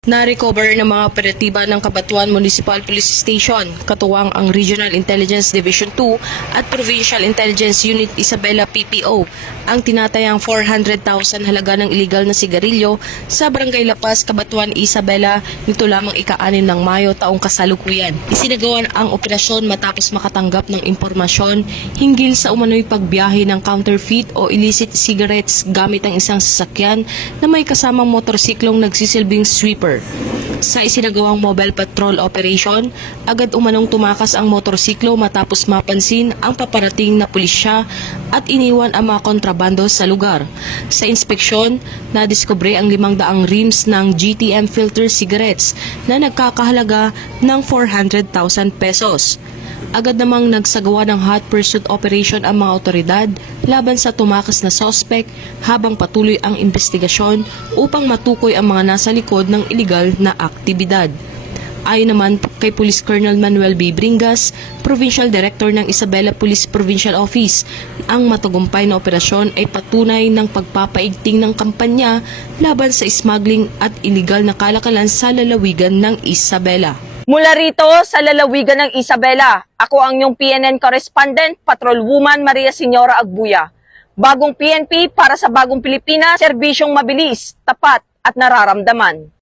Na-recover ng mga operatiba ng Cabanatuan Municipal Police Station, katuwang ang Regional Intelligence Division 2 at Provincial Intelligence Unit Isabela PPO, ang tinatayang 400,000 halaga ng iligal na sigarilyo sa Barangay Lapas, Cabanatuan, Isabela nito lamang ika-6 ng Mayo taong kasalukuyan. Isinagawa ang operasyon matapos makatanggap ng impormasyon hinggil sa umano'y pagbiyahe ng counterfeit o illicit cigarettes gamit ang isang sasakyan na may kasamang motorsiklong nagsisilbing sweeper. Sa isinagawang mobile patrol operation, agad umanong tumakas ang motorsiklo matapos mapansin ang paparating na pulisya at iniwan ang mga kontrabando sa lugar. Sa inspeksyon, nadiskubre ang 500 rims ng GTM filter cigarettes na nagkakahalaga ng 400,000 pesos. Agad namang nagsagawa ng hot pursuit operation ang mga otoridad laban sa tumakas na suspect habang patuloy ang investigasyon upang matukoy ang mga nasa likod ng iligal na aktibidad. Ayon naman kay Police Colonel Manuel B. Bringas, Provincial Director ng Isabela Police Provincial Office, ang matagumpay na operasyon ay patunay ng pagpapaigting ng kampanya laban sa smuggling at iligal na kalakalan sa lalawigan ng Isabela. Mula rito sa lalawigan ng Isabela, ako ang inyong PNN correspondent, Patrolwoman Maria Señora Agbuya. Bagong PNP para sa bagong Pilipinas, serbisyong mabilis, tapat at nararamdaman.